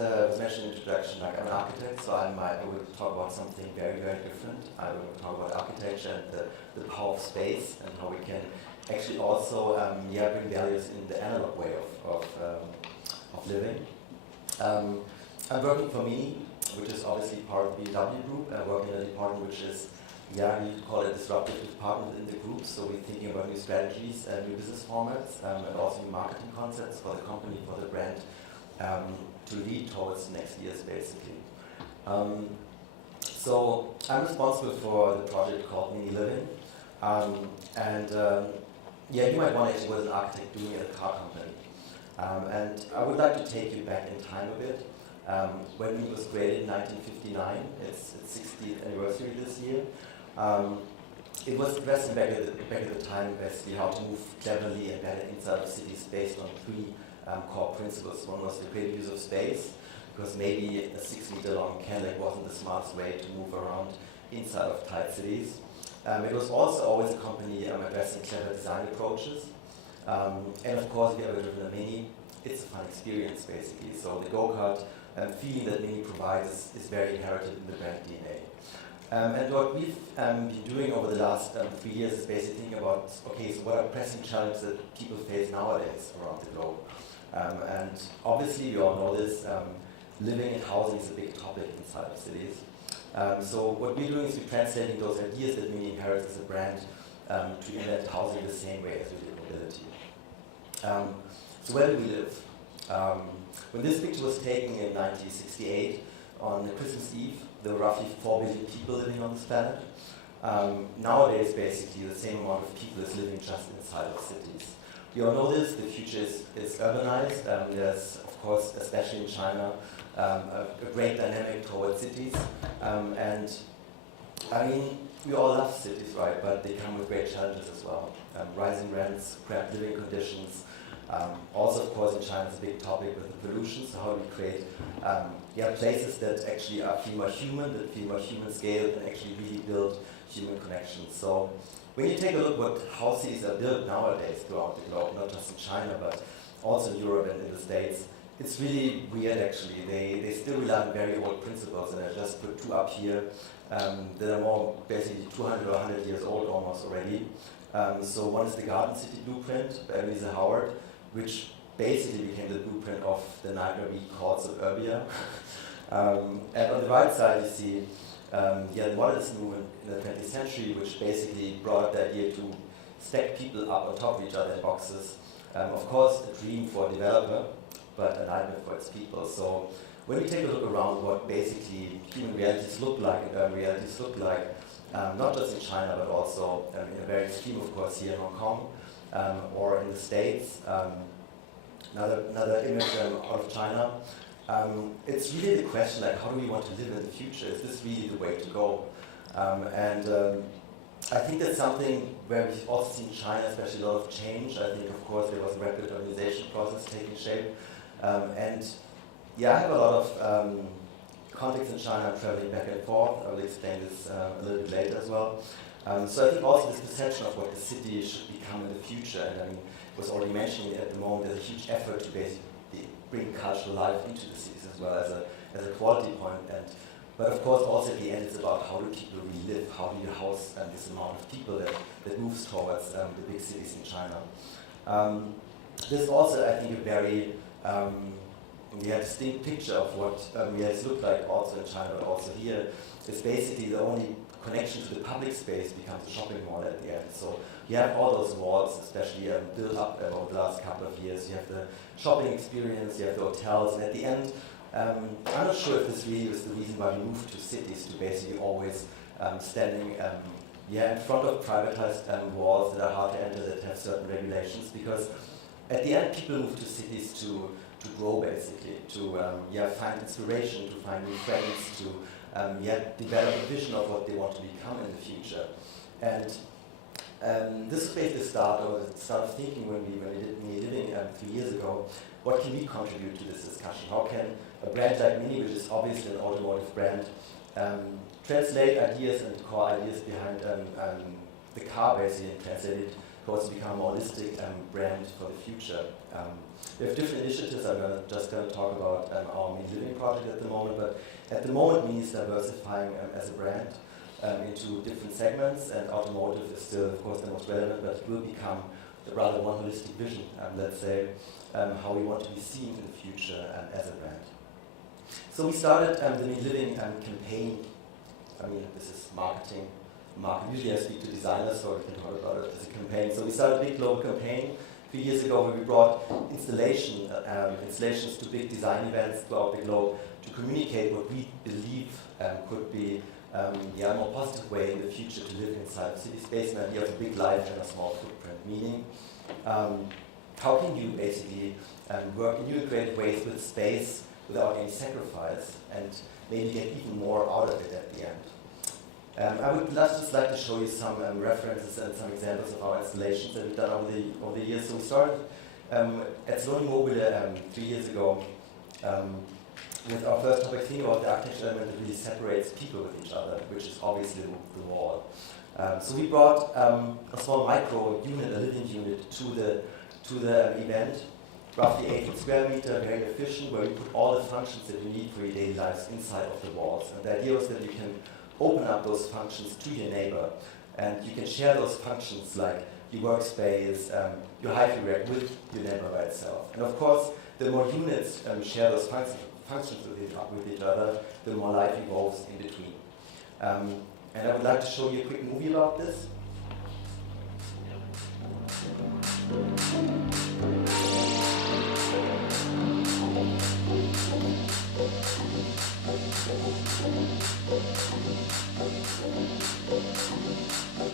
was mentioned in the introduction, like I'm an architect, so I will talk about something very, very different. I will talk about architecture and the power of space and how we can actually also bring values in the analog way of living. I'm working for Mini, which is obviously part of the BMW group. I work in a department which is, you call it a disruptive department in the group. So we're thinking about new strategies and new business formats and also new marketing concepts for the company, for the brand, to lead towards the next years, basically. So I'm responsible for the project called Mini Living. You might wonder actually what is an architect doing at a car company. And I would like to take you back in time a bit. When Mini was created in 1959, it's 60th anniversary this year. It was addressing back at the time basically how to move cleverly and better inside of cities based on three core principles. One was the great use of space, because maybe a 6-meter long canal wasn't the smartest way to move around inside of tight cities. It was also always a company addressing clever design approaches. And of course, if you ever driven a Mini, it's a fun experience basically. So the go-kart feeling that Mini provides is very inherited in the brand DNA. And what we've been doing over the last 3 years is basically thinking about, okay, so what are pressing challenges that people face nowadays around the globe? And obviously, we all know this, living and housing is a big topic inside of cities. So what we're doing is we're translating those ideas that Mini inherits as a brand to invent housing the same way as we do mobility. So where do we live? When this picture was taken in 1968, on Christmas Eve, there were roughly 4 billion people living on this planet. Nowadays, basically, the same amount of people is living just inside of cities. We all know this, the future is urbanized. There's, of course, especially in China, a great dynamic towards cities. And I mean, we all love cities, right? But they come with great challenges as well. Rising rents, cramped living conditions. Also, of course, in China it's a big topic with the pollution. So how do we create places that actually feel more human, that feel more human scale, and actually really build human connections. So when you take a look at how cities are built nowadays throughout the globe, not just in China, but also in Europe and in the States, it's really weird actually. They still rely on very old principles, and I just put 2 up here that are more basically 200 or 100 years old almost already. So one is the Garden City Blueprint by Ebenezer Howard, which basically became the blueprint of the nightmare we call suburbia. And on the right side you see the modernist movement in the 20th century, which basically brought up the idea to stack people up on top of each other in boxes. Of course, a dream for a developer, but a nightmare for its people. So when we take a look around what basically human realities look like and urban realities look like, not just in China, but also in a very extreme, of course, here in Hong Kong or in the States. Another image out of China. It's really the question, like, how do we want to live in the future? Is this really the way to go? I think that's something where we've also seen in China, especially a lot of change. I think, of course, there was a rapid urbanization process taking shape. I have a lot of contacts in China. I'm traveling back and forth. I will explain this a little bit later as well. So I think also this perception of what the city should become in the future, and I mean, it was already mentioned at the moment, there's a huge effort to basically bring cultural life into the cities as well as a quality point. But of course, also at the end, it's about how do people really live, how do you house this amount of people that moves towards the big cities in China. This is also, I think, a very distinct picture of what realities look like also in China, but also here. It's basically the only connection to the public space becomes a shopping mall at the end. So you have all those malls, especially built up over the last couple of years. You have the shopping experience, you have the hotels, and at the end, I'm not sure if this really is the reason why we moved to cities, to basically always standing in front of privatized walls that are hard to enter, that have certain regulations, because at the end people move to cities to grow basically, to find inspiration, to find new friends, to develop a vision of what they want to become in the future. And this is basically the start of thinking when we did Mini Living 3 years ago. What can we contribute to this discussion? How can a brand like Mini, which is obviously an automotive brand, translate ideas and core ideas behind the car basically and translate it towards become a more holistic brand for the future. We have different initiatives. I'm just going to talk about our Mini Living project at the moment, but at the moment Mini is diversifying as a brand into different segments, and automotive is still, of course, the most relevant, but it will become rather one holistic vision, let's say, how we want to be seen in the future as a brand. So we started the Mini Living campaign. I mean, this is marketing. Usually I speak to designers, so we can talk about it as a campaign. So we started a big global campaign a few years ago where we brought installations to big design events throughout the globe to communicate what we believe could be a more positive way in the future to live inside the city space, an idea of a big life and a small footprint. Meaning, how can you basically work in new and creative ways with space without any sacrifice, and maybe get even more out of it at the end. I would just like to show you some references and some examples of our installations that we've done over the years. So we started at Saloni Mobile 3 years ago with our first topic theme about the architectural element that really separates people with each other, which is obviously the wall. So we brought a small micro unit, a living unit, to the event, roughly 80 square meter, very efficient, where we put all the functions that you need for your daily lives inside of the walls. And the idea was that you can open up those functions to your neighbor, and you can share those functions like your workspace, your HiFi rack with your neighbor by itself. And of course, the more units share those functions with each other, the more life evolves in between. And I would like to show you a quick movie about this.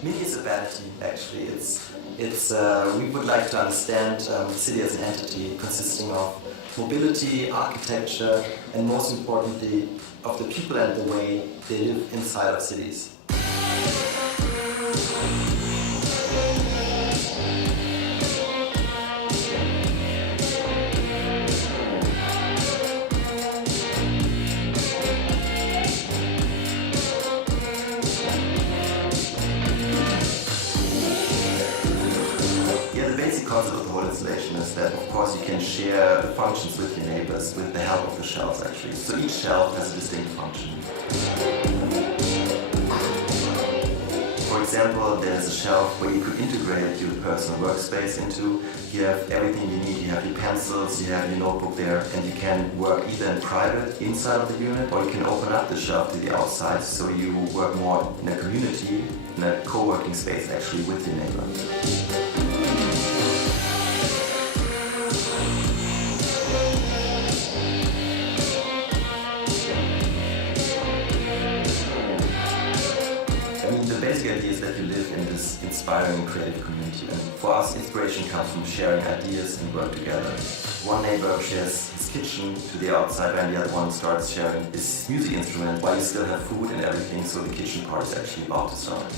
Mini is a vanity, actually. We would like to understand the city as an entity consisting of mobility, architecture, and most importantly, of the people and the way they live inside of cities. Concept of the whole installation is that, of course, you can share the functions with your neighbors with the help of the shelves, actually. So each shelf has a distinct function. For example, there's a shelf where you could integrate your personal workspace into. You have everything you need. You have your pencils, you have your notebook there, and you can work either in private, inside of the unit, or you can open up the shelf to the outside, so you work more in a community, in a co-working space, actually, with your neighbor. The basic idea is that you live in this inspiring and creative community, and for us inspiration comes from sharing ideas and work together. One neighbor shares his kitchen to the outside and the other one starts sharing his music instrument while you still have food and everything, so the kitchen part is actually about to start.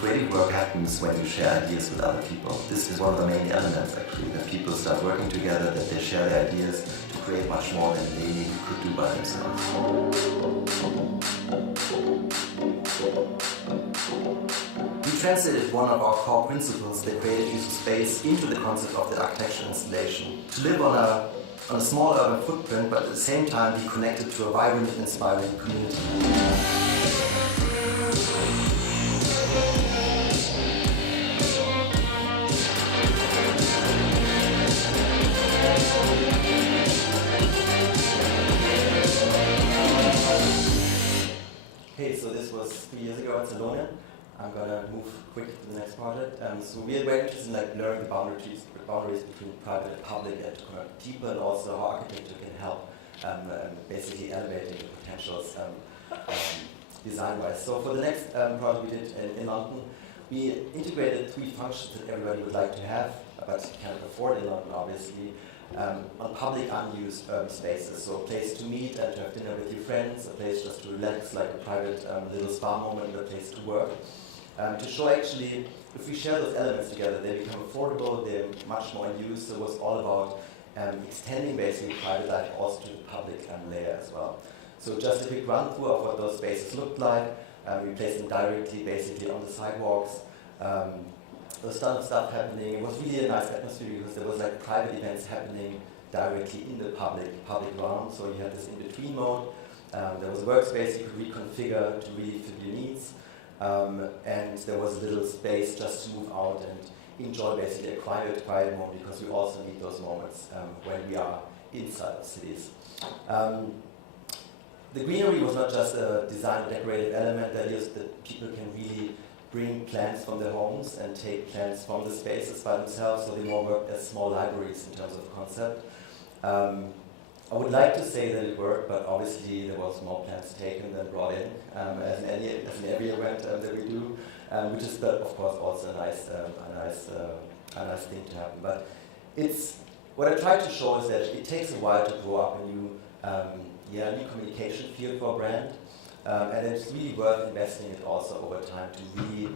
Creative work happens when you share ideas with other people. This is one of the main elements, actually, that people start working together, that they share their ideas to create much more than they could do by themselves. We translated one of our core principles, the creative use of space, into the concept of the architectural installation. To live on a small urban footprint, but at the same time be connected to a vibrant and inspiring community. Okay, so this was 3 years ago at Saloni. I'm gonna move quick to the next project. So we are very interested in blurring the boundaries between private and public, and to connect people, and also how architecture can help basically elevating the potentials design-wise. So for the next project we did in London, we integrated 3 functions that everybody would like to have, but can't afford in London, obviously, on public unused urban spaces. So a place to meet and to have dinner with your friends, a place just to relax, like a private little spa moment, a place to work. To show actually, if we share those elements together, they become affordable, they're much more in use. So it was all about extending basically private life also to the public layer as well. So just a quick run through of what those spaces looked like. We placed them directly basically on the sidewalks. there was tons of stuff happening. It was really a nice atmosphere because there was like private events happening directly in the public realm. So you had this in-between mode. There was a workspace you could reconfigure to really fit your needs. And there was a little space just to move out and enjoy basically a quiet moment, because we also need those moments when we are inside of cities. The greenery was not just a design and decorative element, that is that people can really bring plants from their homes and take plants from the spaces by themselves, so they more work as small libraries in terms of concept. I would like to say that it worked, but obviously there was more plants taken than brought in, as in every event that we do, which is, of course, also a nice thing to happen. But what I tried to show is that it takes a while to grow up a new communication field for a brand, and it's really worth investing it also over time to really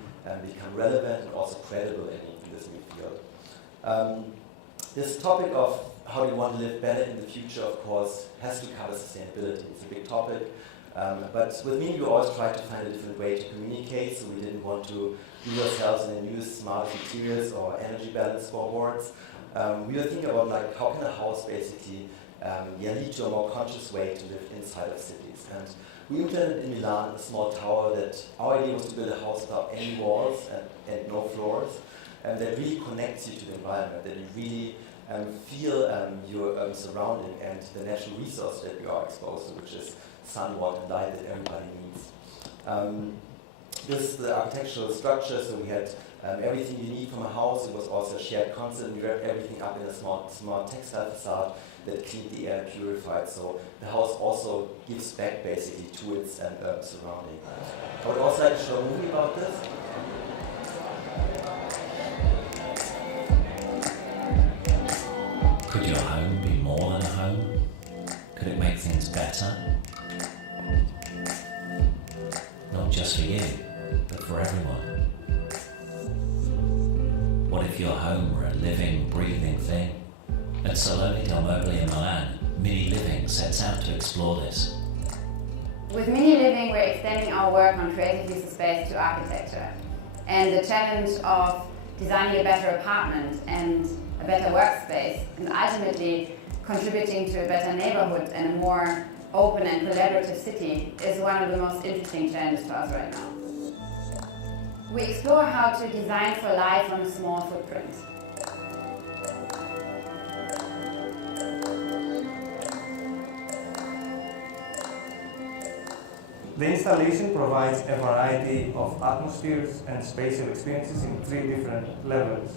become relevant and also credible in this new field. This topic of how do you want to live better in the future, of course, has to cover sustainability. It's a big topic, but with me we always try to find a different way to communicate, so we didn't want to do ourselves in the newest, smartest materials or energy balance scoreboards. We were thinking about like how can a house basically lead to a more conscious way to live inside of cities. And we implemented in Milan a small tower that our idea was to build a house without any walls and no floors, and that really connects you to the environment, that you really feel your surrounding and the natural resource that you are exposed to, which is sun, water, and light that everybody needs. This is the architectural structure, so we had everything you need from a house. It was also a shared concept. We wrapped everything up in a small textile facade that cleaned the air and purified, so the house also gives back basically to its surrounding. I would also like to show a movie about this. Could your home be more than a home? Could it make things better? Not just for you, but for everyone. What if your home were a living, breathing thing? At Salone del Mobile in Milan, Mini Living sets out to explore this. With Mini Living, we're extending our work on creative use of space to architecture. And the challenge of designing a better apartment and a better workspace, and ultimately contributing to a better neighborhood and a more open and collaborative city, is one of the most interesting challenges for us right now. We explore how to design for life on a small footprint. The installation provides a variety of atmospheres and spatial experiences in 3 different levels.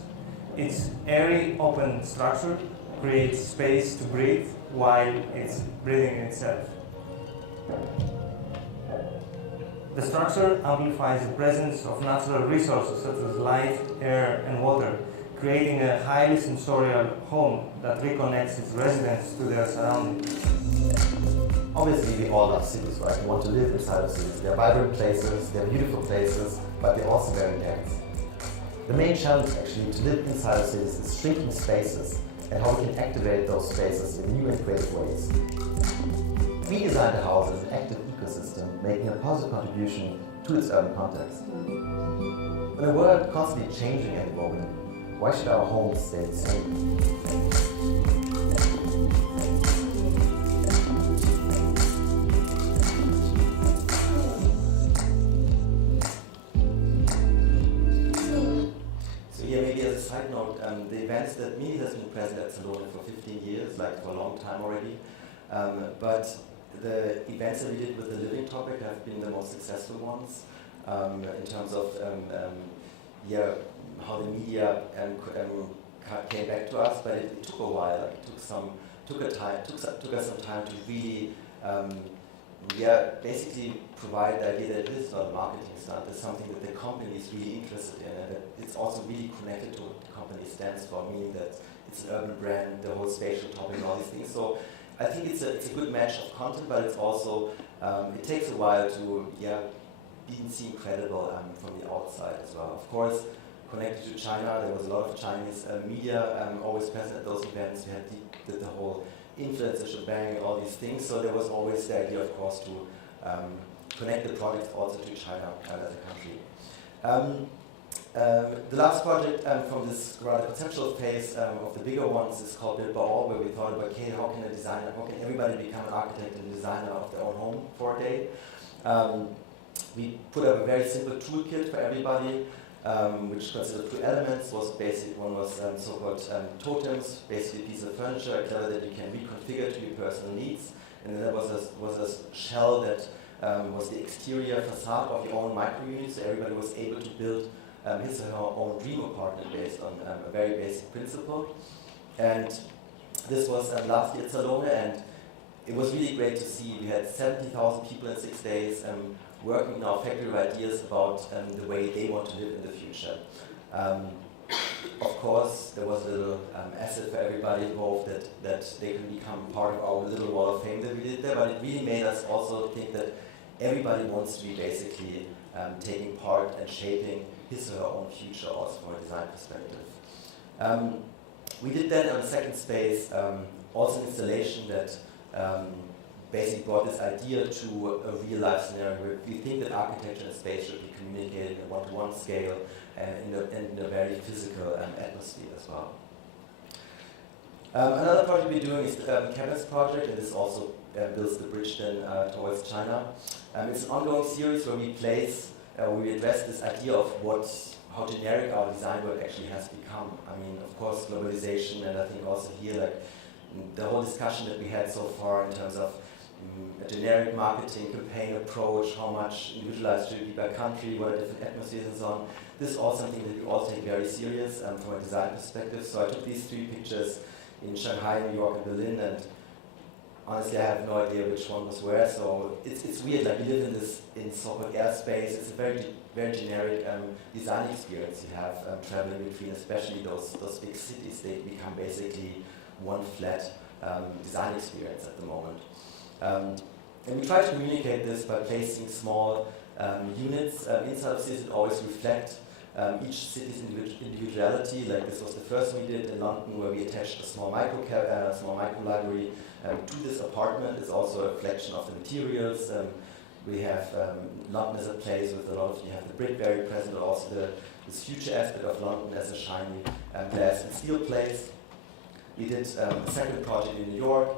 Its airy, open structure creates space to breathe while it's breathing in itself. The structure amplifies the presence of natural resources such as light, air, and water, creating a highly sensorial home that reconnects its residents to their surroundings. Obviously, we all love cities, right? We want to live inside of cities. They're vibrant places, they're beautiful places, but they're also very dense. The main challenge, actually, to live inside of cities is shrinking spaces and how we can activate those spaces in new and creative ways. We designed the house as an active ecosystem, making a positive contribution to its urban context. In a world constantly changing at the moment, why should our homes stay the same? Side note, the events that Mini has been present at Salone for 15 years, like for a long time already, but the events that we did with the living topic have been the most successful ones in terms of how the media came back to us, but it took a while. Like it took us some time to really basically provide the idea that this is not a marketing stunt, it's something that the company is really interested in, and that it's also really connected to what the company stands for, meaning that it's an urban brand, the whole spatial topic, and all these things. So I think it's a good match of content, but it's also, it takes a while to be seen credible from the outside as well. Of course, connected to China, there was a lot of Chinese media always present at those events. We had the whole influencership bang, all these things, so there was always the idea, of course, to connect the products also to China as a country. The last project from this rather conceptual phase of the bigger ones is called Build by All, where we thought about, okay, how can everybody become an architect and designer of their own home for a day? We put up a very simple toolkit for everybody, which consisted of two elements. One was so-called totems, basically a piece of furniture, a clever that you can reconfigure to your personal needs. And then there was a shell that was the exterior facade of your own micro-unit, so everybody was able to build his or her own dream apartment based on a very basic principle. And this was last year at Salone, and it was really great to see. We had 70,000 people in 6 days working in our factory of ideas about the way they want to live in the future. Of course, there was a little asset for everybody involved that they can become part of our little wall of fame that we did there, but it really made us also think that everybody wants to be basically taking part and shaping his or her own future also from a design perspective. We did then on the second space also an installation that basically brought this idea to a real life scenario where we think that architecture and space should be communicated in a one-to-one scale and in a very physical atmosphere as well. Another project we're doing is the Cabinets project, and this also builds the bridge then towards China. It's an ongoing series where we address this idea of how generic our design work actually has become. I mean, of course, globalization, and I think also here, like the whole discussion that we had so far in terms of a generic marketing campaign approach, how much individualized should it be by country, what are different atmospheres and so on. This is all something that we all take very serious from a design perspective. So I took these 3 pictures in Shanghai, New York, and Berlin, and honestly, I have no idea which one was where. So it's weird. Like we live in so-called airspace. It's a very generic design experience you have traveling between, especially those big cities. They become basically one flat design experience at the moment. And we try to communicate this by placing small units inside of cities that always reflect each city's individuality. Like this was the first one we did in London, where we attached a small micro library to this apartment. It's also a reflection of the materials. We have London as a place with a lot of, you have the brick very present, but also this future aspect of London as a shiny glass and steel place. We did a second project in New York,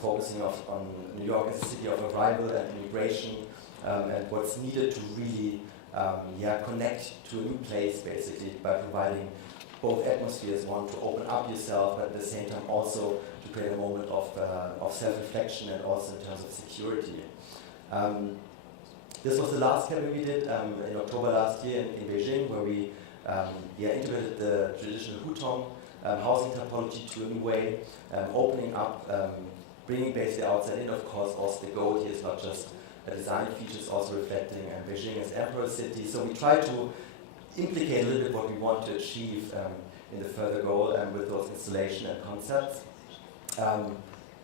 focusing on New York as a city of arrival and immigration, and what's needed to really connect to a new place, basically, by providing both atmospheres, one to open up yourself, but at the same time also to create a moment of self-reflection and also in terms of security. This was the last cabin we did in October last year in Beijing, where we integrated the traditional hutong housing typology to a new way, opening up, bringing basically outside in. Of course, also the goal here is not just a design feature, it's also reflecting Beijing as emperor city. So we try to implicate a little bit what we want to achieve in the further goal with those installation and concepts.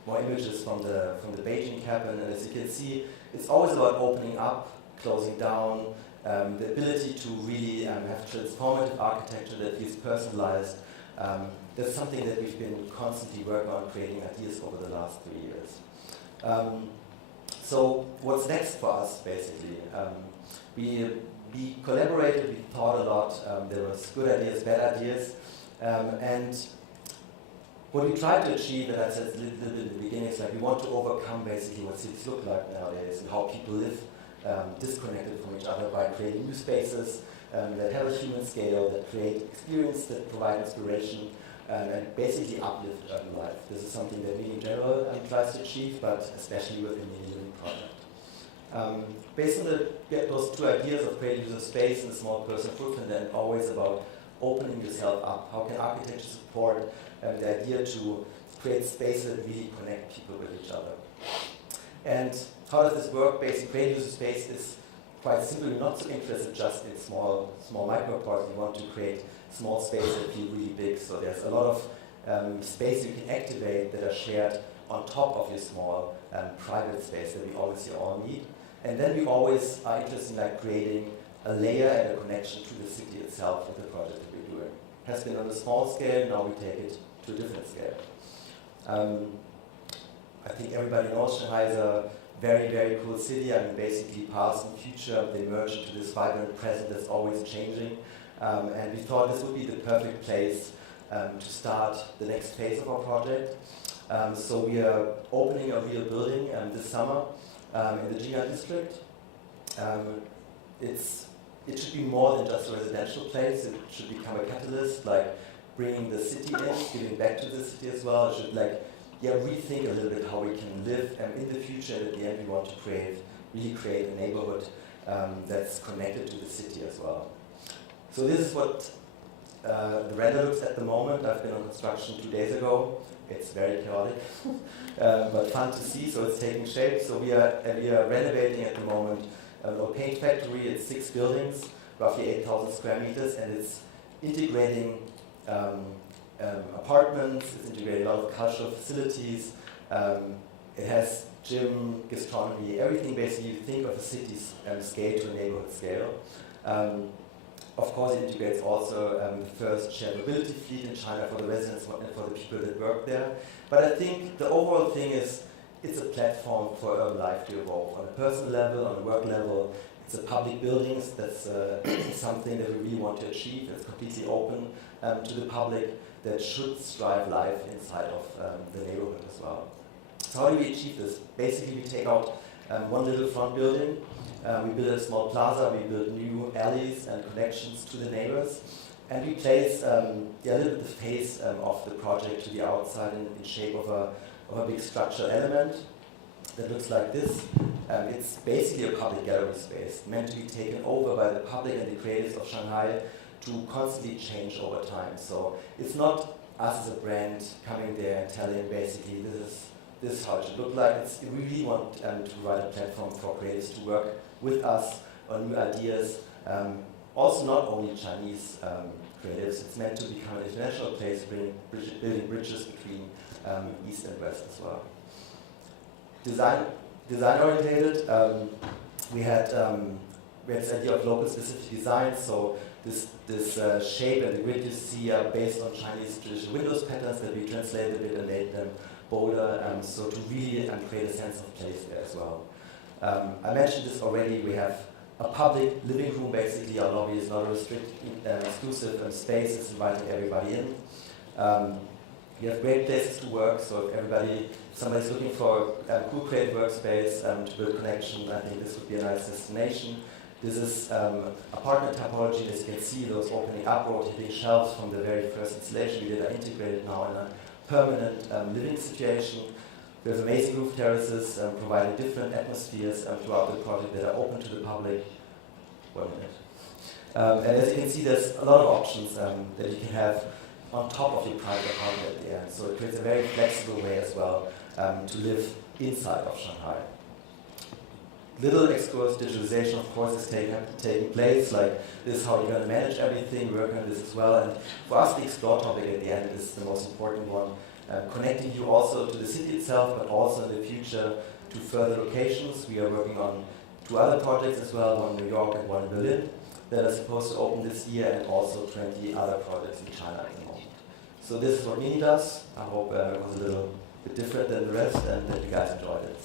More images from the Beijing cabin, and as you can see, it's always about opening up, closing down, the ability to really have transformative architecture that feels personalized. That's something that we've been constantly working on, creating ideas over the last 3 years. So what's next for us, basically? We collaborated, we thought a lot, there was good ideas, bad ideas, and what we tried to achieve, and I said a little bit in the beginning, is like we want to overcome basically what cities look like nowadays and how people live disconnected from each other by creating new spaces that have a human scale, that create experience, that provide inspiration, and basically uplift urban life. This is something that we in general tries to achieve, but especially with the Mini Living project. Based on those 2 ideas of creating user space and small personal footprint, and always about opening yourself up. How can architecture support the idea to create spaces that really connect people with each other? And how does this work? Basically, creating user space is quite simple. We're not so interested just in small micro parts. We want to create small spaces that feel really big. So there's a lot of space you can activate that are shared on top of your small private space that we obviously all need. And then we always are interested in like creating a layer and a connection to the city itself with the project that we're doing. It has been on a small scale, now we take it to a different scale. I think everybody knows Shanghai is a very, very cool city. I mean, basically past and future, they merge into this vibrant present that's always changing. And we thought this would be the perfect place to start the next phase of our project. So we are opening a real building this summer in the Jingan district. It should be more than just a residential place. It should become a catalyst, like bringing the city in, giving back to the city as well. It should rethink a little bit how we can live in the future. And at the end, we want to really create a neighborhood that's connected to the city as well. So this is what the render looks at the moment. I've been on construction 2 days ago. It's very chaotic, but fun to see. So it's taking shape. So we are renovating at the moment a paint factory. It's 6 buildings, roughly 8,000 square meters, and it's integrating apartments. It's integrating a lot of cultural facilities. It has gym, gastronomy, everything basically you think of a city's scale to a neighborhood scale. Of course, it integrates also the first shared mobility fleet in China for the residents and for the people that work there. But I think the overall thing is it's a platform for urban life to evolve on a personal level, on a work level. It's a public buildings. That's something that we really want to achieve. It's completely open to the public. That should strive life inside of the neighborhood as well. So how do we achieve this? Basically, we take out one little front building. We build a small plaza, we build new alleys and connections to the neighbors, and we place a little bit the face of the project to the outside in shape of a big structural element that looks like this. It's basically a public gallery space, meant to be taken over by the public and the creators of Shanghai to constantly change over time. So it's not us as a brand coming there and telling basically this is how it should look like. We really want to provide a platform for creators to work with us on new ideas. Also not only Chinese creatives, it's meant to become an international place, building bridges between East and West as well. Design orientated, we had this idea of local specific design, so this shape and the grid you see are based on Chinese traditional Windows patterns that we translated a bit and made them bolder, so to really create a sense of place there as well. I mentioned this already, we have a public living room, basically our lobby is not a restricted, exclusive space, it's inviting everybody in. We have great places to work, so if somebody's looking for a cool creative workspace to build connection, I think this would be a nice destination. This is apartment typology. As you can see, those opening up, rotating shelves from the very first installation we did are integrated now in a permanent living situation. We have amazing roof terraces providing different atmospheres throughout the project that are open to the public. 1 minute. And as you can see, there's a lot of options that you can have on top of your private apartment at the end. So it creates a very flexible way as well to live inside of Shanghai. Little excursus digitalization, of course, is taking place. Like, this is how you're going to manage everything, work on this as well. And for us, the explore topic at the end is the most important one. Connecting you also to the city itself, but also in the future to further locations. We are working on 2 other projects as well, one in New York and one in Berlin, that are supposed to open this year, and also 20 other projects in China at the moment. So this is what Mini does. I hope it was a little bit different than the rest and that you guys enjoyed it.